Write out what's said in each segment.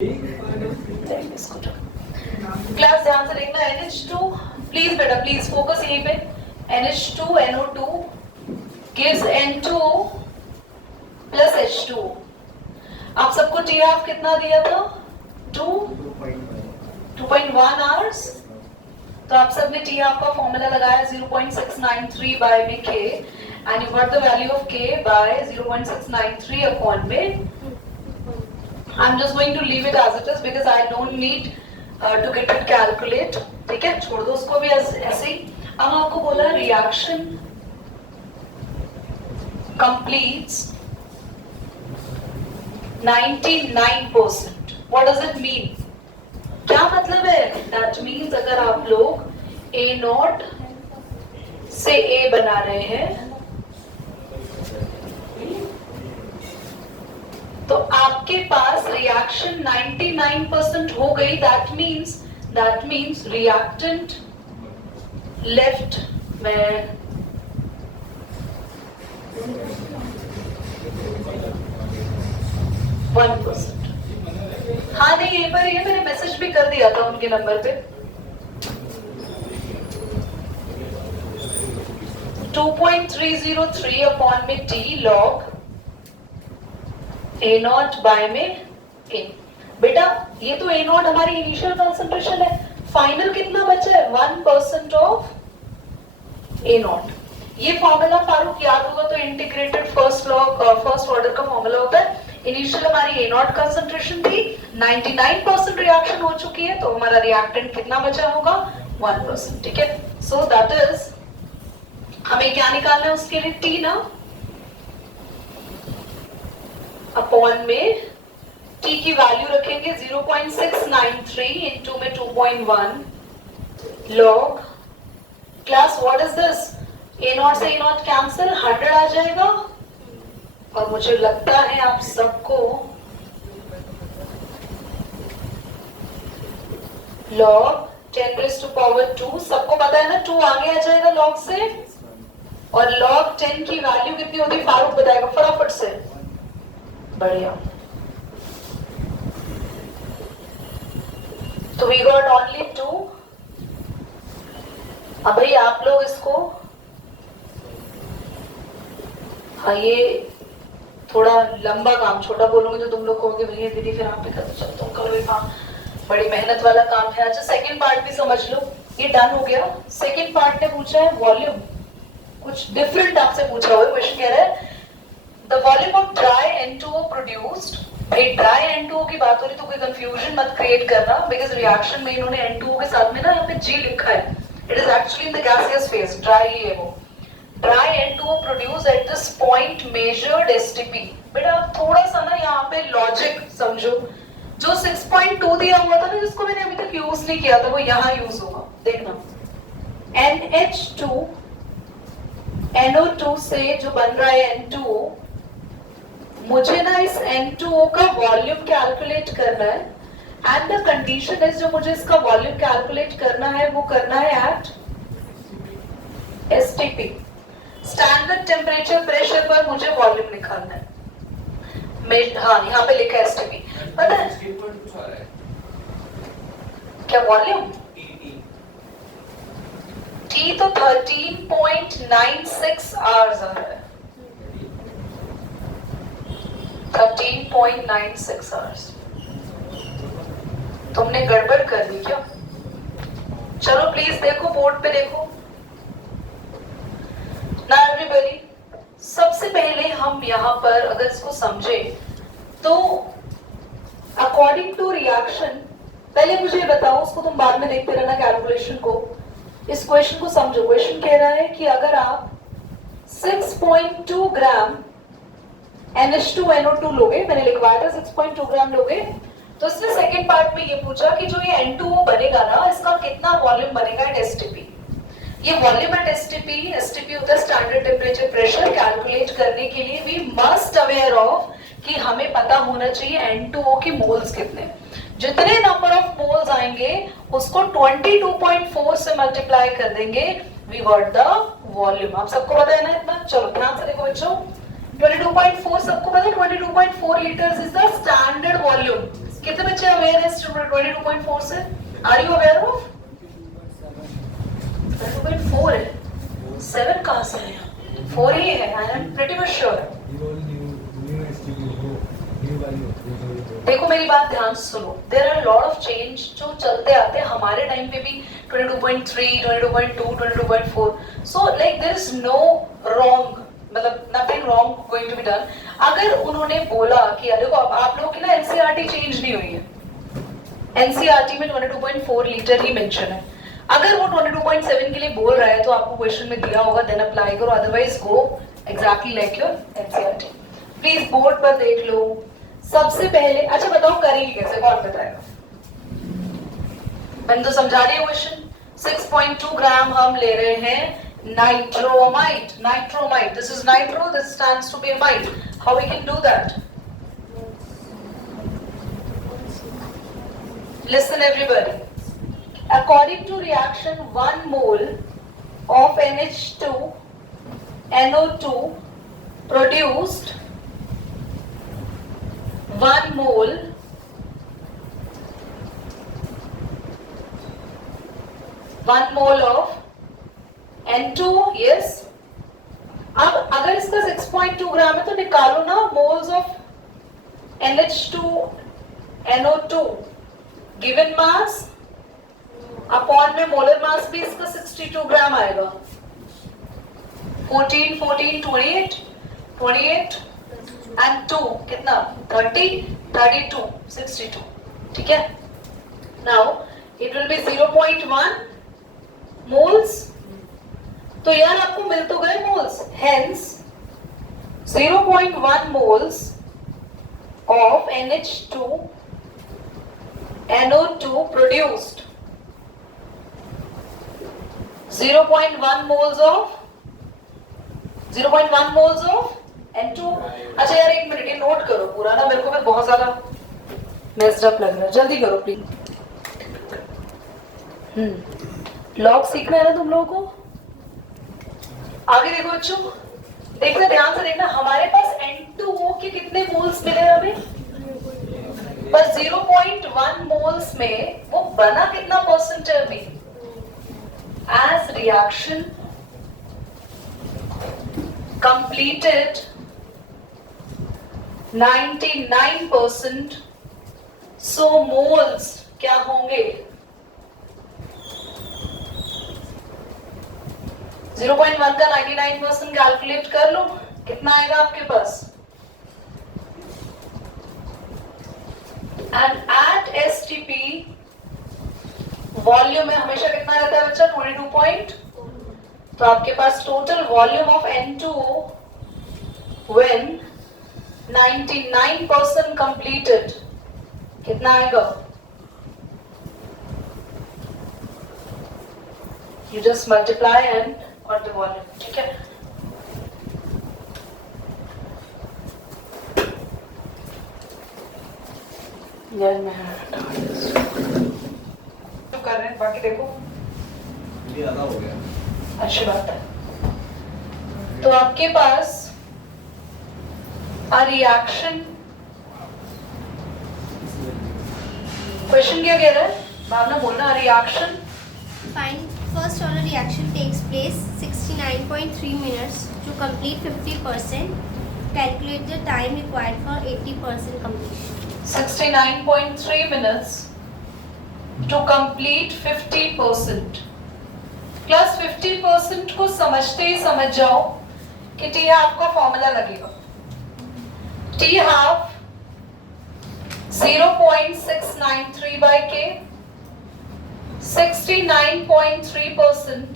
Class ध्यान से देखना। NH2 प्लीज बेटा प्लीज फोकस यहीं पे। NH2 NO2 gives N2O plus H2O। आप सबको TF कितना दिया था? 2.1 आवर्स। तो आप सबने TF का फॉर्मूला लगाया 0.693 by में K and you got the value of K by 0.693 upon में। I'm just going to leave it as it is because I don't need to get it calculate। ठीक है, छोड़ दो उसको भी ऐसे ही। अब आपको बोला reaction completes 99%। What does it mean? क्या मतलब है? That means अगर आप लोग A0 से A बना रहे हैं तो आपके पास रिएक्शन 99% हो गई। दैट मीन्स रिएक्टेंट लेफ्ट में 1%। हाँ नहीं, एक बार ये मैंने मैसेज भी कर दिया था उनके नंबर पे। 2.303 अपॉन में T log A0 बाय में A। बेटा ये तो A0 हमारी इनिशियल कंसंट्रेशन है। फाइनल कितना बचा है? 1% ऑफ A0। ये फॉर्मूला फारूक याद होगा तो इंटीग्रेटेड फर्स्ट ऑर्डर का फॉर्मूला होता है। इनिशियल हमारी A0 कंसंट्रेशन थी, 99% रिएक्शन हो चुकी है तो हमारा रिएक्टेंट कितना बचा होगा? 1%। ठीक है, सो दैट इज हमें क्या निकालना है उसके लिए? T ना अपॉन में T की वैल्यू रखेंगे 0.693 इंटू में 2.1 log class what is this? A0 से A0 कैंसिल, 100 आ जाएगा। और मुझे लगता है आप सबको लॉग 10⁻², सबको पता है ना 2 आगे आ जाएगा लॉग से। और लॉग 10 की वैल्यू कितनी होती है फारूक बताएगा फटाफट से। बढ़िया, तो वी गॉट ओनली 2। अब भाई आप लोग इसको, हाँ ये थोड़ा लंबा काम, छोटा बोलूंगी तो तुम लोग कहोगे भैया दीदी फिर आप भी कर दो। चलो तुम करो भी काम, बड़ी मेहनत वाला काम है। अच्छा सेकंड पार्ट भी समझ लो, ये डन हो गया। सेकंड पार्ट ने पूछा है वॉल्यूम, कुछ डिफरेंट आपसे पूछा हुआ है। क्वेश्चन कह रहा है the volume of dry N2O produced. भाई ड्राई N2O की बात हो रही तो कोई कंफ्यूजन मत क्रिएट करना, बिकॉज रिएक्शन में इन्होंने N2O के साथ में ना यहाँ पे G लिखा है। It is actually in the gaseous phase, dry ही है वो। Dry N2O produce at this point measured STP। बेटा आप थोड़ा सा ना यहाँ पे लॉजिक समझो। जो 6.2 दिया हुआ था ना, जिसको मैंने अभी तक यूज नहीं किया था, वो यहाँ यूज होगा। देखना NH2 NO2 से जो बन रहा है N2O, मुझे ना इस N2O का वॉल्यूम कैलकुलेट करना है। एंड द कंडीशन इज, जो मुझे इसका वॉल्यूम कैलकुलेट करना है वो करना है at STP, standard temperature pressure पर मुझे वॉल्यूम निकालना है। हाँ यहाँ पे लिखा है STP, पता है क्या वॉल्यूम? T तो 13.96 आवर्स आ रहा है। 13.96 आवर्स। तुमने गड़बड़ कर दी क्या? चलो प्लीज देखो बोर्ड पे देखो ना एवरीबॉडी। सबसे पहले हम यहाँ पर अगर इसको समझे तो अकॉर्डिंग टू रिएक्शन, पहले मुझे बताओ, उसको तुम बाद में देखते रहना कैलकुलेशन को। इस क्वेश्चन को समझो। क्वेश्चन कह रहा है कि अगर आप 6.2 ग्राम NH2NO2 लोगे, मैंने लिखवाया था 6.2 ग्राम लोगे, तो इसने सेकंड पार्ट में ये पूछा कि जो ये N2O बनेगा ना, इसका कितना वॉल्यूम बनेगा एट STP। ये वॉल्यूम एट STP होता है स्टैंडर्ड टेम्परेचर प्रेशर। कैलकुलेट करने के लिए वी मस्ट अवेयर ऑफ कि हमें पता होना चाहिए N2O की मोल्स कितने। जितने नंबर ऑफ मोल्स आएंगे उसको 22.4 से मल्टीप्लाई कर देंगे, वी गॉट द वॉल्यूम। आप सबको पता है ना इतना? चलो ध्यान से देखो बच्चों, 22.4 सबको पता है, 22.4 litres is the standard volume. कितने बच्चे अवेयर है 22.4 से? Are you aware of? 22.4 है, 7 कहाँ से है? 4 ही है, I am pretty much sure. देखो मेरी बात ध्यान से सुनो, there are lot of change जो चलते आते हैं, हमारे टाइम पे भी 22.3, 22.2, 22.4, so like there is no wrong, मतलब nothing wrong going to be done. अगर उन्होंने बोला कि देखो आप लोगों की ना एनसीईआरटी चेंज नहीं हुई है, एनसीईआरटी में 22.4 लीटर ही मेंशन है, अगर वो 22.7 के लिए बोल रहा है तो आपको क्वेश्चन में दिया होगा, देन अप्लाई करो, otherwise go exactly like your NCERT. Please board पर देख लो। सबसे पहले अच्छा बताओ करेंगे कैसे, कौन बताएगा? मैंने तो समझा दिया क्वेश्चन। 6.2 ग्राम हम ले रहे हैं nitromite, nitromite, this is nitro, this stands to be mite, how we can do that? Listen everybody. According to reaction, 1 mole of NH2 NO2 produced 1 mole of N2, yes. अब अगर इसका 6.2 ग्राम है तो निकालो ना moles of NH2 NO2 given mass upon में molar mass भी इसका 62 ग्राम आएगा। 14 14 28 28 एंड 2 कितना 30 32 62, ठीक है। Now it will be 0.1 moles, तो यार आपको मिल तो गए moles, hence 0.1 moles of NH2 NO2 produced 0.1 moles of N2। अच्छा यार एक मिनट, ये नोट करो पूरा ना, मेरे को भी बहुत ज्यादा मेस्ड अप लग रहा है, जल्दी करो प्लीज। लॉग सीखना है ना तुम लोगों को। आगे देखो बच्चों, देखना ध्यान से देखना, हमारे पास N2O के कितने मोल्स मिले हमें, पर 0.1 मोल्स में वो बना कितना परसेंट है अभी? As reaction completed 99%, so moles क्या होंगे? 0.1 का 99% कैलकुलेट कर लो, कितना आएगा आपके पास? And at STP वॉल्यूम में हमेशा कितना रहता है बच्चा? 22 तो आपके पास total volume of N2O when 99% completed कितना आएगा? You just multiply and got the volume, ठीक है। यार मैं कर रहे हैं, बाकी देखो ये आधा हो गया। अच्छी बात है। तो आपके पास a reaction, क्वेश्चन क्या कह रहा है? भावना बोलना, a reaction Find first order reaction takes place 69.3 minutes to complete 50%. Calculate the time required for 80% completion. 69.3 minutes to complete 50%, plus 50% को समझते ही समझ जाओ कि टी हाफ का फॉर्मूला लगेगा। टी हाफ 0.693 by K, 69.3%,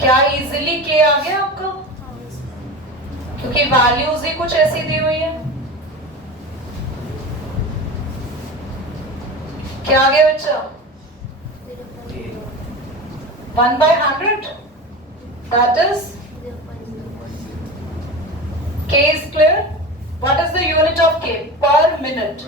क्या इजीली K आ गया आपका? क्योंकि वैल्यूज ही कुछ ऐसी दी हुई है। क्या आ गया बच्चा? 1/100, that is K is clear. What is the unit of K? Per minute.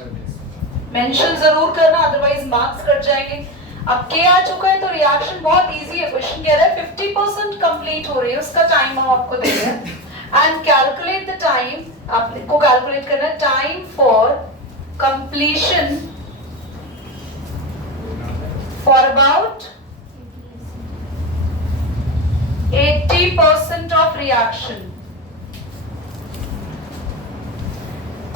Mention जरूर करना, अदरवाइज मार्क्स कट जाएंगे। अब K आ चुका है तो रिएक्शन बहुत इजी है। क्वेश्चन कह रहा है 50% कंप्लीट हो रही है, उसका टाइम हम आपको दे रहे हैं, एंड कैलकुलेट द टाइम आपको कैलकुलेट करना है time for completion for about 80% of reaction.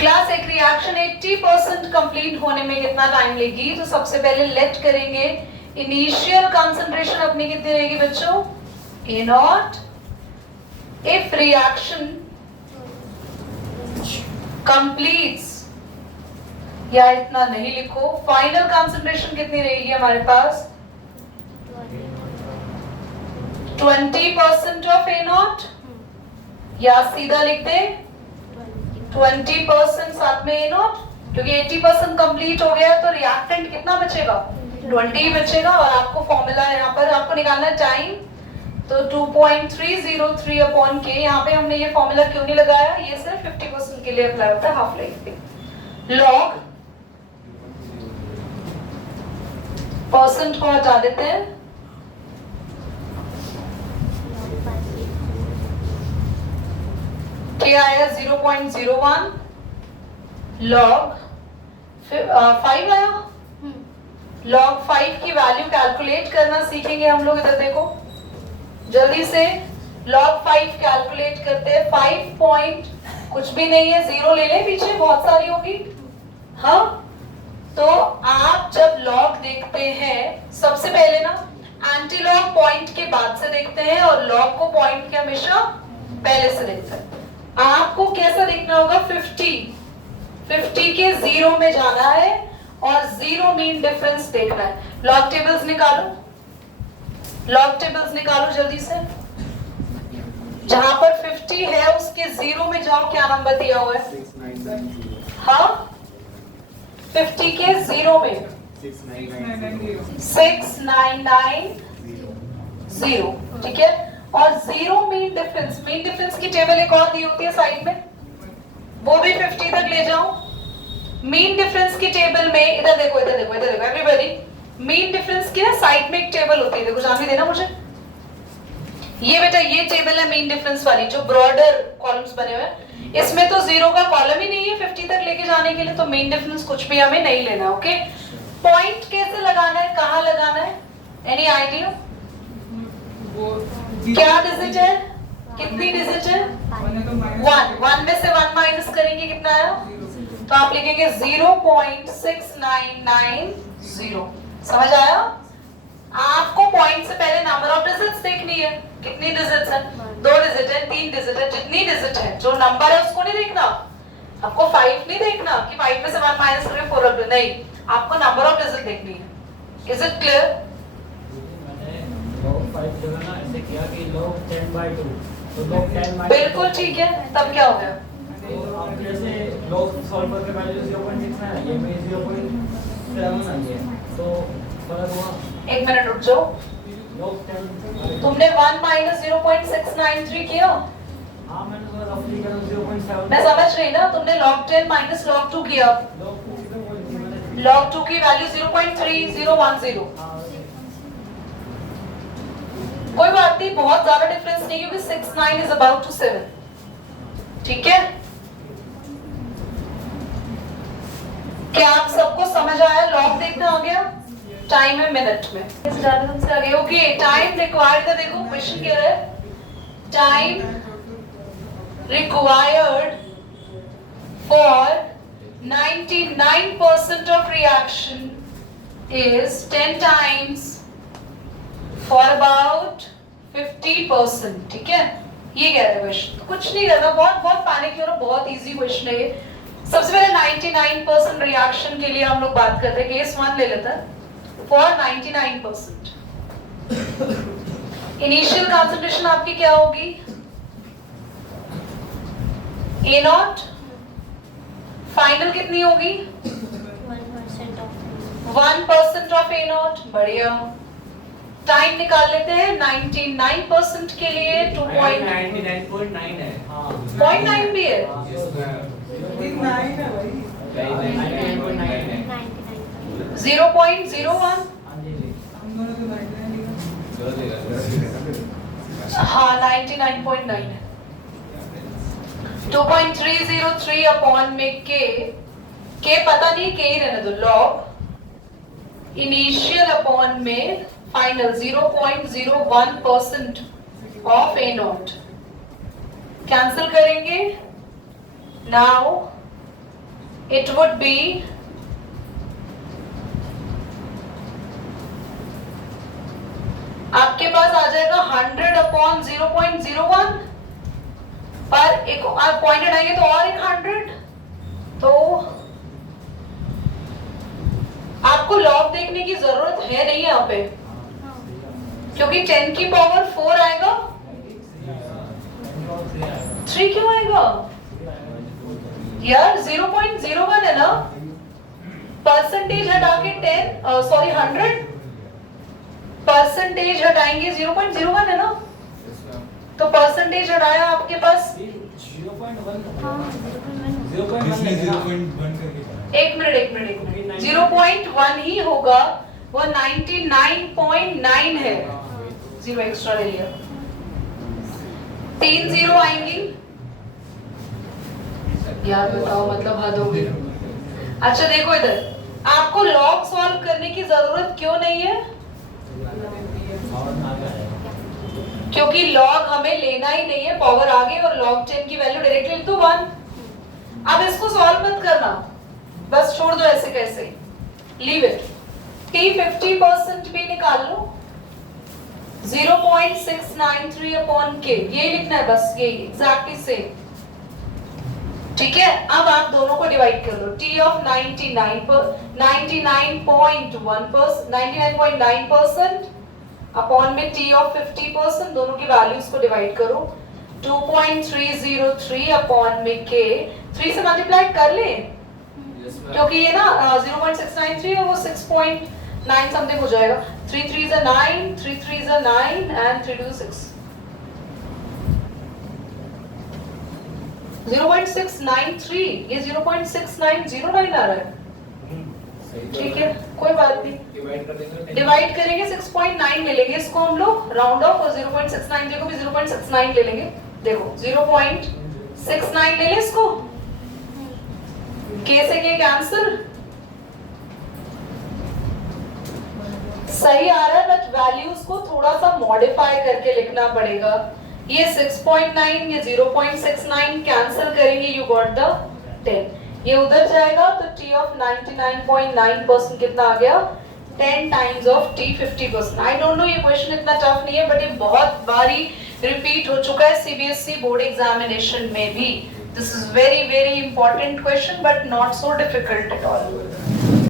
Class एक रिएक्शन 80% कंप्लीट होने में कितना टाइम लेगी? तो सबसे पहले लेट करेंगे इनिशियल कंसंट्रेशन अपनी कितनी रहेगी बच्चों? A naught। If reaction completes, या इतना नहीं लिखो, फाइनल कंसंट्रेशन कितनी रहेगी हमारे पास? 20% ऑफ A naught, या सीधा लिख दे 20% साथ में A naught, क्योंकि 80% कंप्लीट हो गया तो रिएक्टेंट कितना बचेगा? 20 बचेगा। और आपको फॉर्मूला यहाँ पर आपको निकालना है टाइम, तो 2.303 अपॉन के। यहाँ पे हमने ये फॉर्मूला क्यों नहीं लगाया? ये सिर्फ 50% के लिए अप्लाई होता है हाफ लाइफ पे। लॉग परसेंट को हटा देते हैं, क्या आया? 0.01 लॉग 5 आया। लॉग 5 की वैल्यू कैलकुलेट करना सीखेंगे हम लोग। इधर देखो जल्दी से, लॉग 5 कैलकुलेट करते हैं। 5 पॉइंट कुछ भी नहीं है, 0 ले ले, पीछे बहुत सारी होगी। हाँ, तो आप जब लॉग देखते हैं सबसे पहले ना एंटी लॉग पॉइंट के बाद से देखते हैं और लॉग को पॉइंट के हमेशा पहले से देखते हैं। आपको कैसा देखना होगा? 50 के 0 में जाना है और 0 मीन डिफरेंस देखना है। लॉग टेबल्स निकालो, लॉग टेबल्स निकालो जल्दी से। जहां पर 50 है उसके 0 में जाओ, क्या नंबर दिया हुआ है? 6990। हाँ, 50 के 0 में 6990, ठीक है। और 0 मीन डिफरेंस की टेबल एक और दी होती है साइड में, वो भी 50 तक ले जाओ। मीन डिफरेंस की टेबल में इधर देखो एवरीबॉडी, मीन डिफरेंस की ना साइड में एक टेबल होती है, देखो जानवी देना मुझे। ये बेटा ये टेबल है मीन डिफरेंस वाली, जो ब्रॉडर कॉलम्स बने हुए हैं। इसमें तो 0 का कॉलम ही नहीं है 50 तक लेके जाने के लिए, तो मीन डिफरेंस कुछ भी हमें नहीं लेना। ओके, पॉइंट कैसे लगाना है, कहाँ लगाना है? Any idea? क्या डिजिट है? कितनी डिजिट है? 1 में से 1 माइनस करेंगे कितना आया? तो आप लिखेंगे 0.6990। समझ आया? आपको पॉइंट से पहले नंबर ऑफ डिजिट्स देखनी है। कितनी डिजिट्स है? 2 डिजिट है, 3 डिजिट है, जितनी डिजिट है, जो नंबर है उसको नहीं देखना। आपको 5 नहीं देखना कि 5 में से 1 माइनस करें 4 नहीं, आपको नंबर ऑफ डिजिट देखनी है। Is it clear? बिल्कुल ठीक है। तब क्या हो गया? तो आप जैसे लॉग सॉल्व करके वैल्यू 0.6 है, ये में 0.7 आई है, तो फर्क हुआ। एक मिनट रुक जाओ, लॉग 10 तुमने 1 माइनस 0.693 किया। हाँ, मैंने थोड़ा रफली करा 0.7। मैं समझ रही ना, तुमने log 10 माइनस log 2 किया। लॉग 2 कितना बोल दी मैंने? log 2 की वैल्यू 0.3010। हाँ, कोई बात नहीं, बहुत ज्यादा डिफरेंस नहीं, क्योंकि 69 इज अबाउट टू 7। ठीक है, क्या आप सबको समझ आया? लॉग देखना आ गया, टाइम है मिनट में। ज्यादा तुमसे आगे। ओके, टाइम रिक्वायर्ड का देखो क्वेश्चन क्या है। Time required for 99% of reaction is 10 times for about 50%। ठीक है, ये कह रहे हैं क्वेश्चन। कुछ नहीं करना, बहुत बहुत पैनिक करो, बहुत इजी क्वेश्चन है ये। सबसे पहले 99% रिएक्शन के लिए हम लोग बात करते हैं। केस 1 ले लेते हैं। फॉर 99% इनिशियल कंसंट्रेशन आपकी क्या होगी? A not. फाइनल कितनी होगी? 1% ऑफ A नॉट। बढ़िया, टाइम निकाल लेते हैं 99% के लिए। 99.9 है। हाँ, 0.9 भी है। 0.01। हाँ, 99.9 है। 2.303 अपॉन में के पता नहीं, के ही रहने दो, लॉग इनिशियल अपॉन में final 0.01% of A not. Cancel करेंगे, नाउ इट वुड बी आपके पास आ जाएगा 100 अपॉन 0.01, पर एक आप पॉइंट हटाएंगे तो और एक 100, तो आपको लॉग देखने की जरूरत है नहीं यहाँ पे, क्योंकि 10 की पावर 4 आएगा, 3 क्यों आएगा यार? 0.01 है ना, परसेंटेज हटा के 100 परसेंटेज हटाएंगे 0.01 है ना, तो परसेंटेज हटाया आपके पास 0.1 एक मिनट 0.1 ही होगा, वो 99.9 है, 0 एक्स्ट्रा ले लिया, 3 0 आएंगी यार, बताओ मतलब हद होगी। अच्छा देखो इधर, आपको लॉग सॉल्व करने की जरूरत क्यों नहीं है? क्योंकि लॉग हमें लेना ही नहीं है, पावर आगे और log 10 की वैल्यू डायरेक्टली लिख दो 1। अब इसको सॉल्व मत करना, बस छोड़ दो ऐसे कैसे, लीव इट। t 50% भी निकाल लो, 0.693 अपॉन के, ये लिखना है बस, ये एग्जैक्टली सेम, ठीक है। अब आप दोनों को डिवाइड कर लो, t ऑफ 99.9% अपॉन में t ऑफ 50%, दोनों की वैल्यूज को डिवाइड करो, 2.303 अपॉन में k, 3 से मल्टीप्लाई कर ले, क्योंकि ये ना 0.693 है, वो 6.9 समथिंग हो जाएगा, 3 3 is 9, 3 3 is 9 and 3 2 6, 0.693, ये 0.6909 आ रहा है, ठीक है कोई बात नहीं, डिवाइड करेंगे 6.9 ले लेंगे इसको हम लोग राउंड ऑफ, और 0.69 को भी 0.69 ले लेंगे, देखो 0.69 ले ले इसको, के से के कैंसिल, सही आ रहा है, बट वैल्यूज को थोड़ा सा मॉडिफाई करके लिखना पड़ेगा, ये 6.9 ये 0.69 कैंसिल करेंगे, यू गॉट द 10, ये उधर जाएगा तो t ऑफ 99.9% कितना आ गया, 10 times of t 50%। I don't know, ये क्वेश्चन इतना टफ नहीं है, बट ये बहुत बारी रिपीट हो चुका है सीबीएसई बोर्ड एग्जामिनेशन में भी। This is very very important question but not so difficult at all.